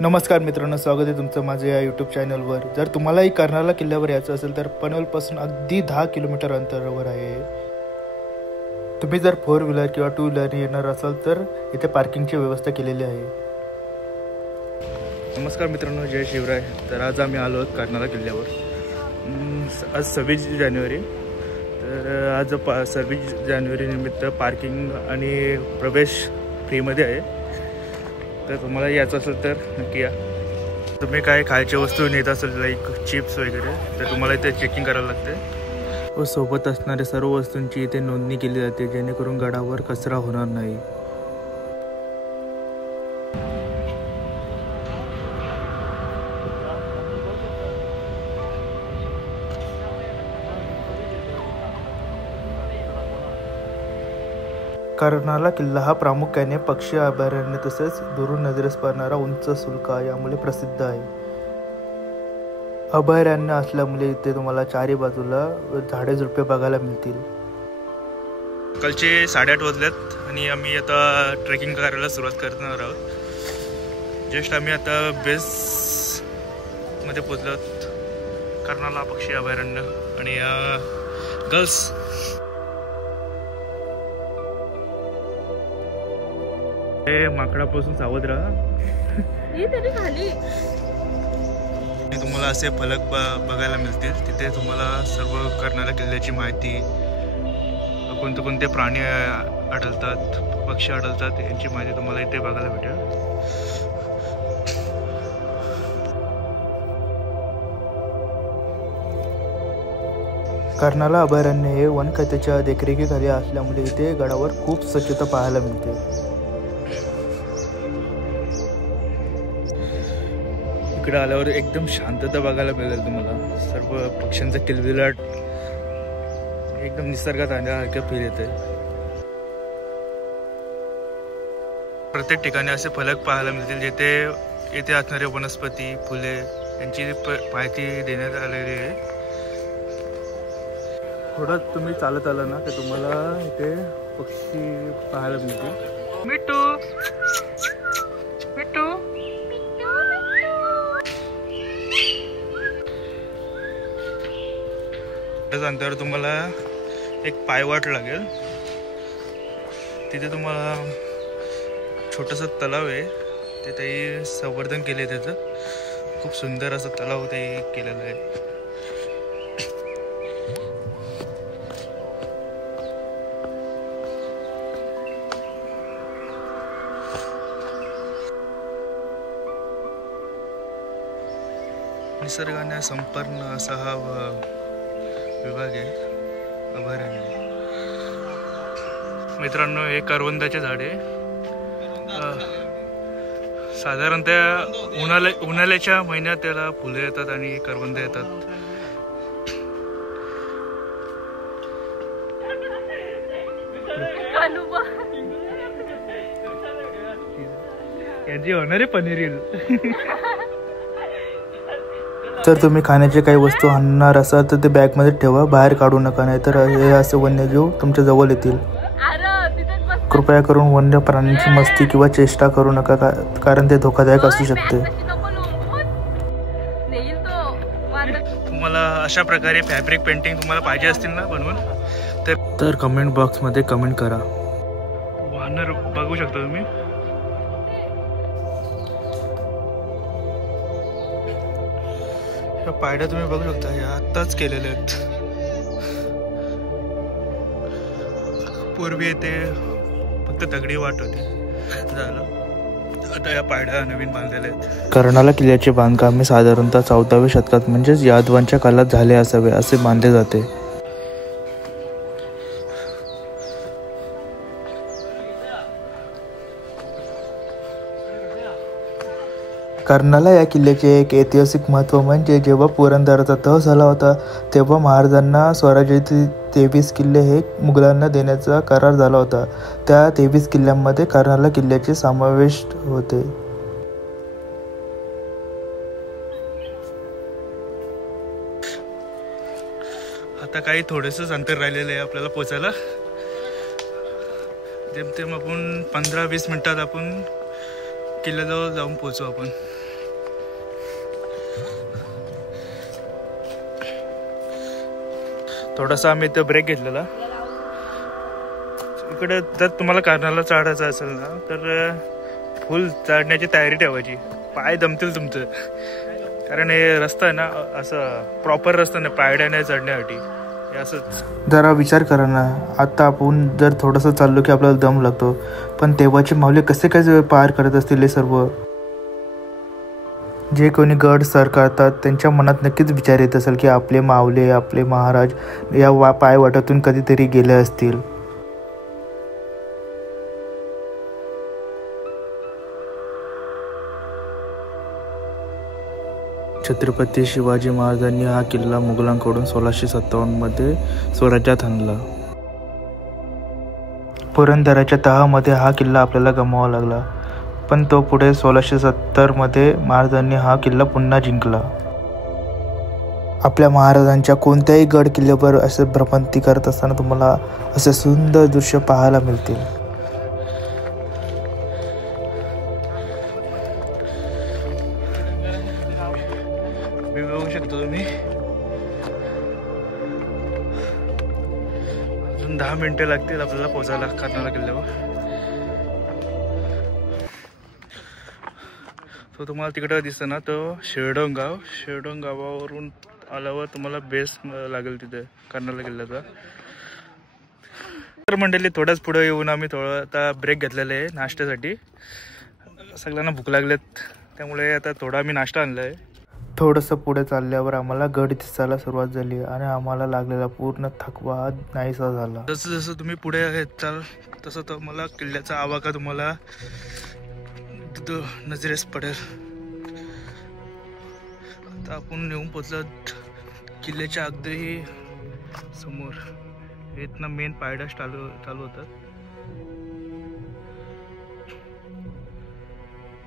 नमस्कार मित्रांनो, स्वागत आहे तुमचं माझ्या या यूट्यूब चॅनलवर. जर तुम्हालाही कर्नाला किल्ल्यावर यायचं असेल तर पनवेलपासून अगदी 10 किलोमीटर अंतरावर आहे. तुम्ही जर 4 व्हीलर किंवा 2 व्हीलर येणार असाल तर इथे पार्किंगची व्यवस्था केलेली आहे. नमस्कार मित्रांनो, जय शिवराय. तर आज आम्ही आलो आहोत कर्नाला किल्ल्यावर. आज 26 जानेवारी. तर आज 26 जानेवारी निमित्त पार्किंग आणि प्रवेश फ्रीमध्ये आहे. तर तुम्हाला यायचं असेल तर नक्की या. तुम्ही काय खायच्या वस्तू नेत असेल लाईक चिप्स वगैरे तर तुम्हाला इथे चेकिंग करायला लागते व सोबत असणाऱ्या सर्व वस्तूंची इथे नोंदणी केली जाते जेणेकरून गडावर कचरा होणार नाही. कर्नाला किल्ला हा प्रामुख्याने पक्षी अभयारण्य तसेच दुरून नजरेस पडणारा उंच सुळका यामुळे प्रसिद्ध आहे. अभयारण्य असल्यामुळे इथे तुम्हाला चारी बाजूला झाडे झुडपे बघायला मिळतील. सकाळचे 8:30 वाजल्यात आणि आम्ही आता ट्रेकिंग करायला सुरुवात करणार आहोत. जस्ट आम्ही आता बेस मध्ये पोहोचलो. कर्नाला पक्षी अभयारण्य आणि गर्ल्स माकडापासून सावध राहा. तुम्हाला असे फलक बघायला मिळतील. तिथे तुम्हाला सर्व कर्नाला किल्ल्याची माहिती, कोणते कोणते प्राणी आढळतात, पक्षी आढळतात यांची माहिती तुम्हाला इथे बघायला भेटेल. कर्नाला अभयारण्य हे वन खात्याच्या देखरेखीखाली असल्यामुळे इथे गडावर खूप स्वच्छता पाहायला मिळते. इकडे आल्यावर एकदम शांतता बघायला मिळेल तुम्हाला. सर्व पक्ष्यांचा किलबिलाट, एकदम निसर्गात आल्यासारखं फील येते. प्रत्येक ठिकाणी असे फलक पाहायला मिळतील जिथे येथे असणारे वनस्पती, फुले यांची माहिती देण्यात आलेली आहे. थोडं तुम्ही चालत आला ना तर तुम्हाला इथे पक्षी पाहायला मिळतील. मिट्टू मिट्टू अंतरावर तुम्हाला एक पायवाट लागेल. तिथे तुम्हाला छोटंसं तलाव आहे. तिथे संवर्धन केले. त्याचं खूप सुंदर असं तलाव ते केलेलं आहे. निसर्गाने संपन्न असा हा विभाग आहे अभयारण्य. मित्रांनो, हे करवंदाचे झाड आहे. साधारणतः उन्हाळ्याच्या महिन्यात त्याला फुले येतात आणि करवंद येतात. यांची होणारे पनीर. तर तुम्ही खाण्याचे काही वस्तू आणणार असाल तर ते बॅगमध्ये ठेवा, बाहेर काढू नका, नाहीतर हे असे वन्यजीव तुमच्या जवळ येतील. कृपया करून वन्य प्राण्यांची मस्ती किंवा चेष्टा करू नका, कारण ते धोकादायक असू शकते. तुम्हाला अशा प्रकारे फॅब्रिक पेंटिंग तुम्हाला पाहिजे असतील ना बनवून तर कमेंट बॉक्समध्ये कमेंट करा. वानर बघू शकता तुम्ही. पायऱ्या तुम्ही बघू शकता, हे आत्ताच केलेले आहेत. पूर्वी ते फक्त दगडी वाट होती, झालं आता या पायऱ्या नवीन बांधलेल्या आहेत. कर्नाला किल्ल्याचे बांधकाम हे साधारणतः 14व्या शतकात म्हणजेच यादवांच्या काळात झाले असावे असे मानले जाते. कर्नाला या किल्ल्याचे एक ऐतिहासिक महत्त्व म्हणजे जेव्हा पुरंदरचा तह झाला होता तेव्हा महाराजांना स्वराज्यातील 23 किल्ले हे मुघलांना देण्याचा करार झाला होता. त्या 23 किल्ल्यांमध्ये कर्नाला किल्ल्याचे समावेश होते. आता काही थोडंसंच अंतर राहिलेलं आहे आपल्याला पोचायला. जेमतेम आपण 15-20 मिनिटात आपण किल्ल्याजवळ जाऊन पोहोचू आपण. थोडासा आम्ही इथं ब्रेक घेतलेला. इकडे जर तुम्हाला कारणाला चढायचं असेल ना तर फुल चढण्याची तयारी ठेवायची. पाय दमतील तुमचं, कारण हे रस्ता आहे ना असं प्रॉपर रस्ता नाही पायड्याने चढण्यासाठी. हे असंच जरा विचार करा ना, आता आपण जर थोडंसं चाललो की आपल्याला दम लागतो, पण तेव्हाचे माऊली कसे काय पार करत असतील हे सर्व. जे कोणी गड सर करतात त्यांच्या मनात नक्कीच विचार येत असेल की आपले माऊले आपले महाराज या पायवाटातून कधीतरी गेले असतील. छत्रपती शिवाजी महाराजांनी हा किल्ला मुघलांकडून 1657 मध्ये स्वराज्यात आणला. पुरंदराच्या तहामध्ये हा किल्ला आपल्याला गमवावा लागला, पण तो पुढे 1670 मध्ये महाराजांनी हा किल्ला पुन्हा जिंकला. आपल्या महाराजांच्या कोणत्याही गड किल्ल्यावर असे भ्रमंती करत असताना तुम्हाला असे सुंदर दृश्य पाहायला मिळतील. बघू शकता तुम्ही. अजून 10 मिनिटं लागतील आपल्याला पोहोचायला कारनाला किल्ल्यावर. तो तुम्हाला तिकडं दिसतं ना, तो शेरडोंग गावावरून आल्यावर तुम्हाला बेस लागेल तिथे कारनाला किल्ल्याचा. तर मंडळी थोड्याच पुढे येऊन आम्ही थोडं आता ब्रेक घेतलेला आहे नाश्त्यासाठी. सगळ्यांना भूक लागलेत त्यामुळे आता थोडा आम्ही नाश्ता आणला आहे. थोडंसं पुढे चालल्यावर आम्हाला गड दिसायला सुरुवात झाली आणि आम्हाला लागलेला पूर्ण थकवा नाहीसा झाला. जसं जसं तुम्ही पुढे चाल तसं तर मला किल्ल्याचा आवाका तुम्हाला तिथं नजरेस पडेल. आता आपण नेऊन पोचलो किल्ल्याच्या अगदी समोर. इथनं मेन पायऱ्या चालू होतात.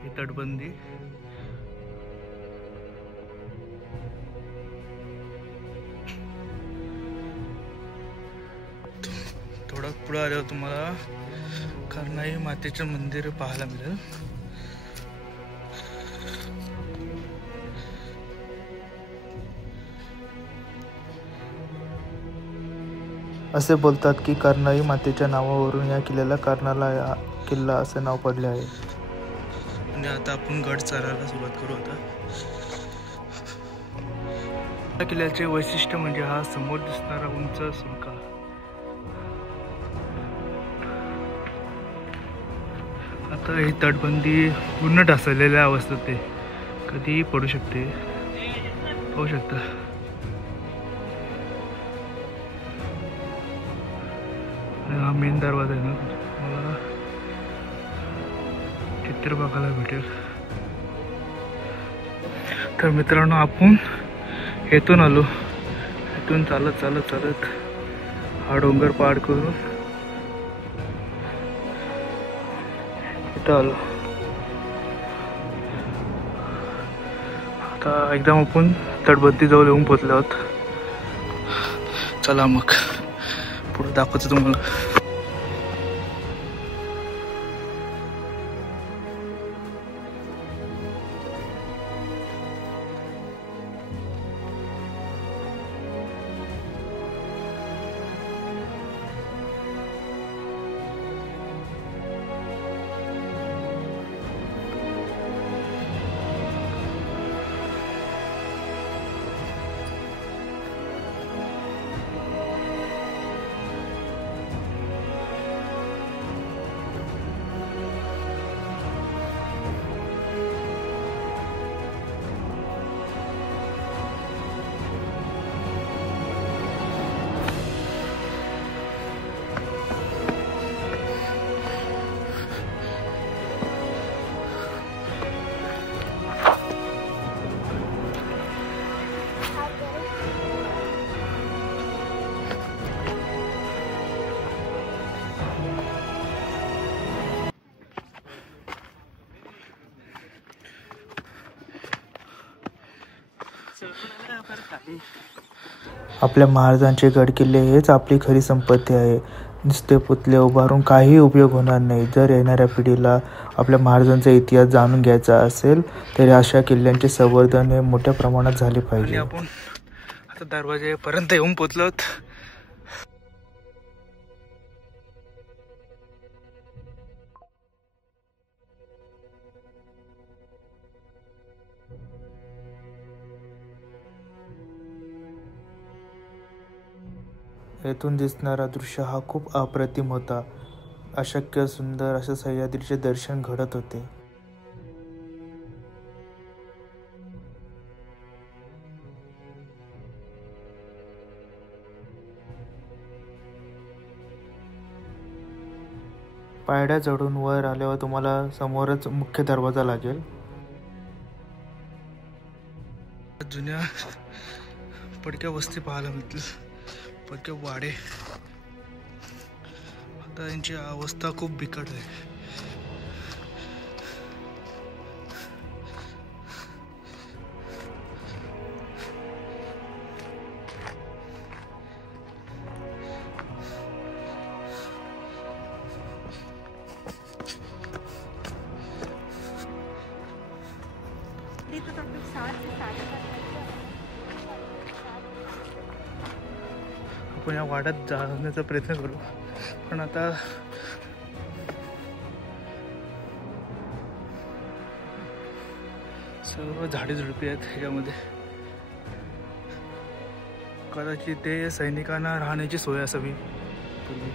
ही तटबंदी. थोडं पुढे आल्यावर तुम्हाला कारनाई मातेचे मंदिर पाहायला मिळेल. असे बोलतात की कारनाई मातेच्या नावावरून या किल्ल्याला कारनाला किल्ला असे नाव पडले आहे. आणि आता आपण गड चढायला सुरुवात करू. आता या किल्ल्याचे वैशिष्ट्य म्हणजे हा समोर दिसणारा उंच सुळका. आता ही तटबंदी पूर्ण ढासळलेल्या अवस्थेत आहे, कधीही पडू शकते. पाहू शकता हा मेन दरवाजा आहे ना, मला चित्र बघायला भेटेल. तर मित्रांनो आपण इथून आलो. इथून चालत चालत चालत हा डोंगर पार करून इथं आलो. आता एकदम आपण तटबंदी जवळ येऊन पोचलो आहोत. चला मग पुढे दाखवतो तुम्हाला. आपल्या महाराजांचे गड किल्ले हेच आपली खरी संपत्ती आहे. नुसते पुतळे उभारून काही उपयोग होणार नाही. जर येणाऱ्या पिढीला आपल्या महाराजांचा इतिहास जाणून घ्यायचा असेल तर अशा किल्ल्यांचे संवर्धन हे मोठ्या प्रमाणात झाले पाहिजे. आपण आता दरवाजेपर्यंत येऊन पोचलोत. येथून दिसणारा दृश्य हा खूप अप्रतिम होता. अशक्य सुंदर असे सह्याद्रीचे दर्शन घडत होते. पायऱ्या चढून वर आल्यावर तुम्हाला समोरच मुख्य दरवाजा लागेल. जुन्या पडक्या वस्ती पाहायला मिळतील, पडके वाडे. आता यांची अवस्था खूप बिकट आहे. आपण या वाड्यात जाण्याचा प्रयत्न करू, पण आता सर्व झाडे झुडपी आहेत ह्याच्यामध्ये. कदाचित ते सैनिकांना राहण्याची सोय असावी पूर्वी.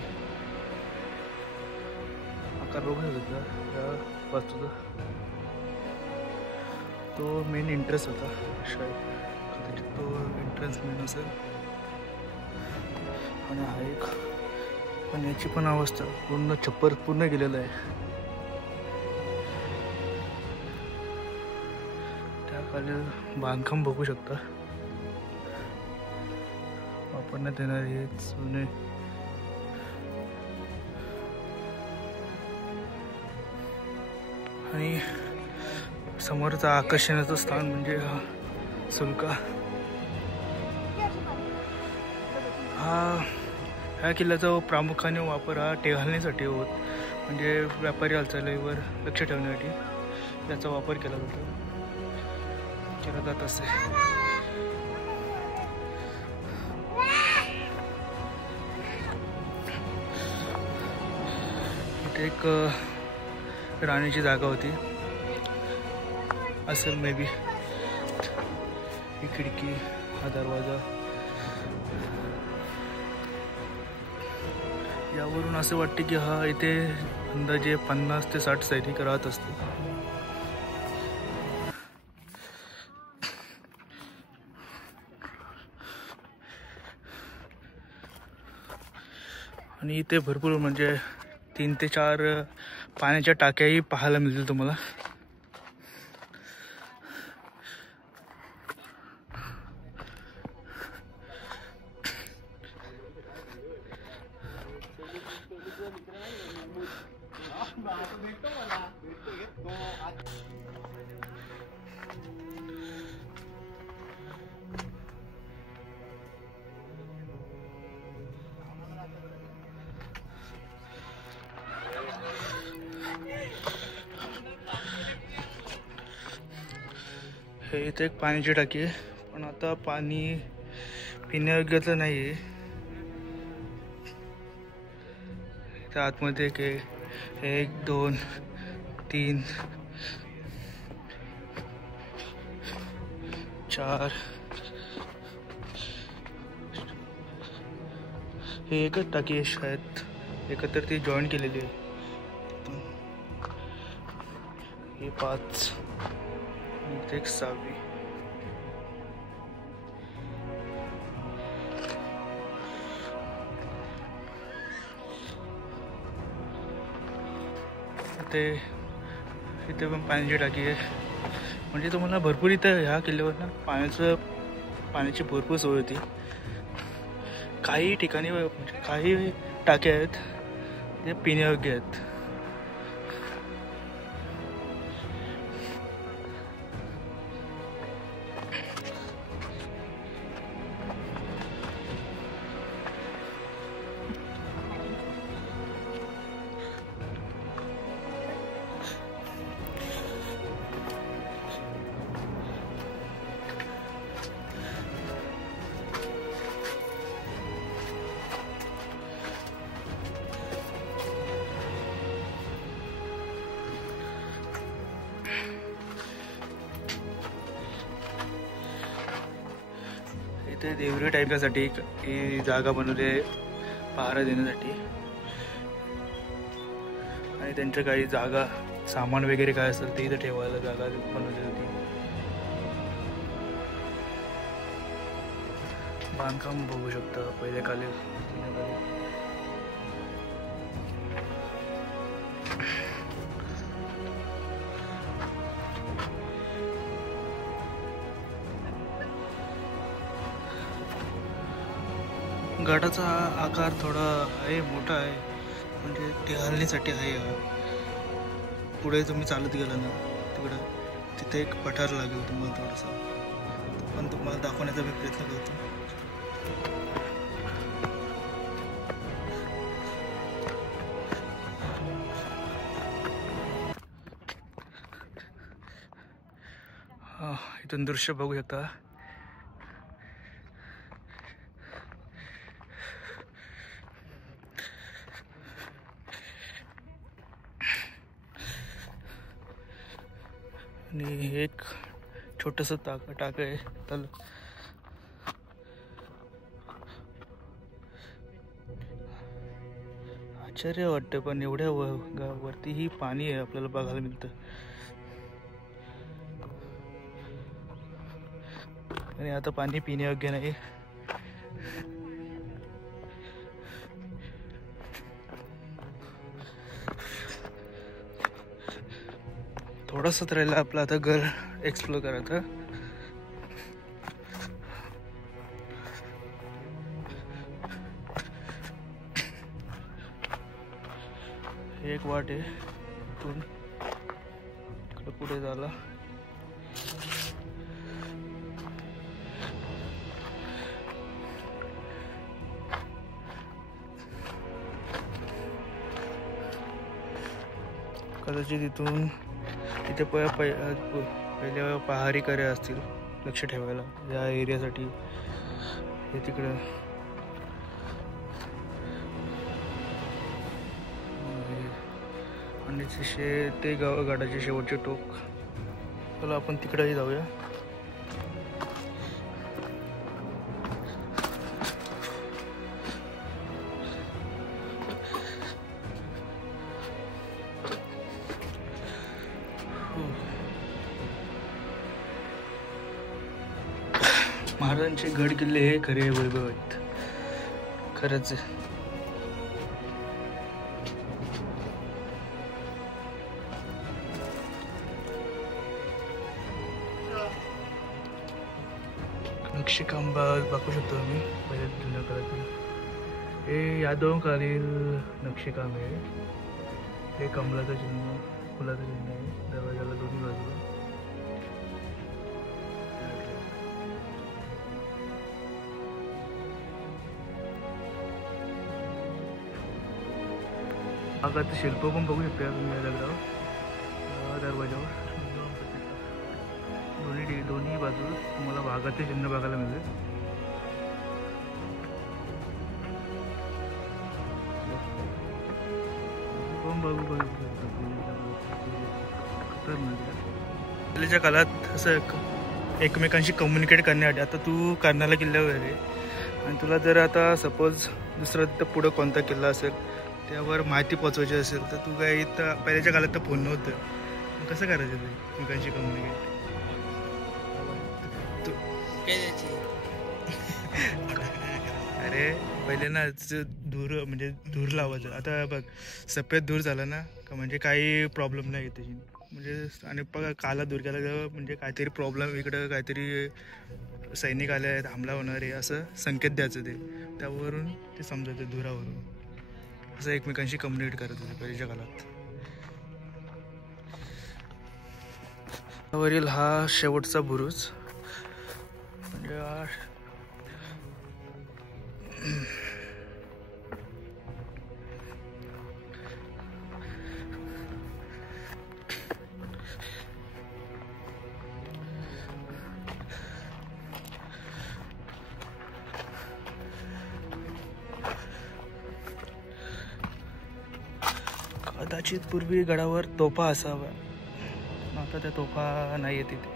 आकार बघू शकता या वास्तूचा. तो मेन इंटरेस्ट होता शायद, कदाचित तो एंट्रन्स मेन असेल. आणि हा एक, पण याची पण अवस्था पूर्ण छप्पर पूर्ण गेलेलं आहे. त्याखाली बांधकाम बघू शकता. वापरण्यात येणारे हे जुने आणि समोरचं आकर्षणाचं स्थान म्हणजे हा सुलका. ह्या किल्ल्याचा प्रामुख्याने वापर हा टेहळणीसाठी होत, म्हणजे व्यापारी हालचालीवर लक्ष ठेवण्यासाठी त्याचा वापर केला जात असे. इथे एक राणीची जागा होती असेल मे बी. ही खिडकी, हा दरवाजा. यावरून असे वाटते की हा इथे अंदाजे 50 ते 60 सैनिक राहत असतील. आणि इथे भरपूर म्हणजे 3 ते 4 पाण्याच्या टाक्याही पाहायला मिळतील तुम्हाला. हे इथे एक पाण्याची टाकी आहे, पण आता पाणी पिण्यायोग्याचं नाही आहे. त्या आतमध्ये एक 2 3 4 हे एकच टाकी आहे शायद, एकत्र ती जॉईन केलेली आहे. हे 5, एक 6वी. इथे पण पाण्याची टाकी आहे. म्हणजे तुम्हाला भरपूर इथं ह्या किल्ल्यावर ना पाण्याची भरपूर सोय होती. काही ठिकाणी म्हणजे काही टाक्या आहेत जे पिण्यायोग्य आहेत. ते देवरी टाईपसाठी ही जागा बनवली आहे पहारा देण्यासाठी. आणि त्यांच्या काही जागा सामान वगैरे काय असेल ते इथं ठेवायला जागा बनवली होती. बांधकाम बघू शकता पहिले काले. गडाचा आकार थोडा आहे, मोठा आहे, म्हणजे ते हलण्यासाठी आहे. पुढे तुम्ही चालत गेला ना तिकडं तिथे एक पठार लागेल तुम्हाला थोडासा, पण तुम्हाला दाखवण्याचा मी प्रयत्न करतो. इथून दृश्य बघू शकता. आणि एक छोटंसं टाक आहे. तर आश्चर्य वाटतं, पण एवढ्या वरतीही पाणी आहे आपल्याला बघायला मिळतं. आणि आता पाणी पिण्यायोग्य नाही. थोडंसंच राहिलं आपलं आता घर एक्सप्लोर करायचं. एक वाट आहे इथून इकडे पुढे झाला. कदाचित इथून तिथे पहिले पहारी करे असतील लक्ष ठेवायला या एरियासाठी. हे तिकडं आणि ते गडाचे शेवटचे टोक. चला आपण तिकडेही जाऊया. महाराजांचे गड किल्ले हे खरे वैभव आहेत, खरंच. नक्षीकाम बघू शकतो आम्ही पहिल्या जुन्या काळातील. हे यादवकालीन नक्षीकाम आहे. हे कमलाचं चिन्ह, फुलाचं चिन्ह आहे दरवाजाला दोन्ही बाजूला. आता शिल्प पण बघू शकता तुम्ही या दगडावर, दरवाजावर. दोन्ही बाजू तुम्हाला वाघाचे चिन्ह बघायला मिळेल. पहिल्याच्या काळात असं एकमेकांशी कम्युनिकेट करण्यासाठी, आता तू कर्नाला किल्ल्यावर आहे आणि तुला जर आता सपोज दुसरा तिथं पुढं कोणता किल्ला असेल त्यावर माहिती पोचवायची असेल तर तू काय इथं पहिल्याच्या काळात तर फोन नव्हतं, कसं करायचं ते एकमेकांशी कम्युनिकेट? अरे पहिले ना धूर म्हणजे धूर लावायचं. आता बघ सफेद धूर झाला ना का म्हणजे काही प्रॉब्लेम नाही येत त्याची. म्हणजे आणि काला धूर केला म्हणजे काहीतरी प्रॉब्लेम, इकडं काहीतरी सैनिक आले आहेत, हमला होणार आहे असं संकेत द्यायचं. ते त्यावरून ते समजायचं धुरावरून. असं एकमेकांशी कम्युनिकेट करत होते पहिल्याच्या काळात. वरील हा शेवटचा बुरुज म्हणजे कदाचित पूर्वी गडावर तोफा असावा, आता त्या तोफा नाही आहे तिथे.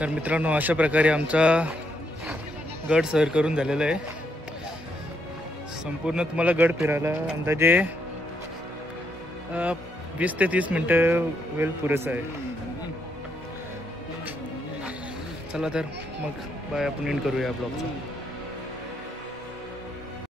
तर मित्रांनो, अशा प्रकारे आमचा गड सर करून झालेला आहे. संपूर्ण तुम्हाला गड फिरायला अंदाजे 20 ते 30 मिनटं वेळ पुरेसा आहे. चला तर मग बाय, आपण एंड करूया ब्लॉगचा.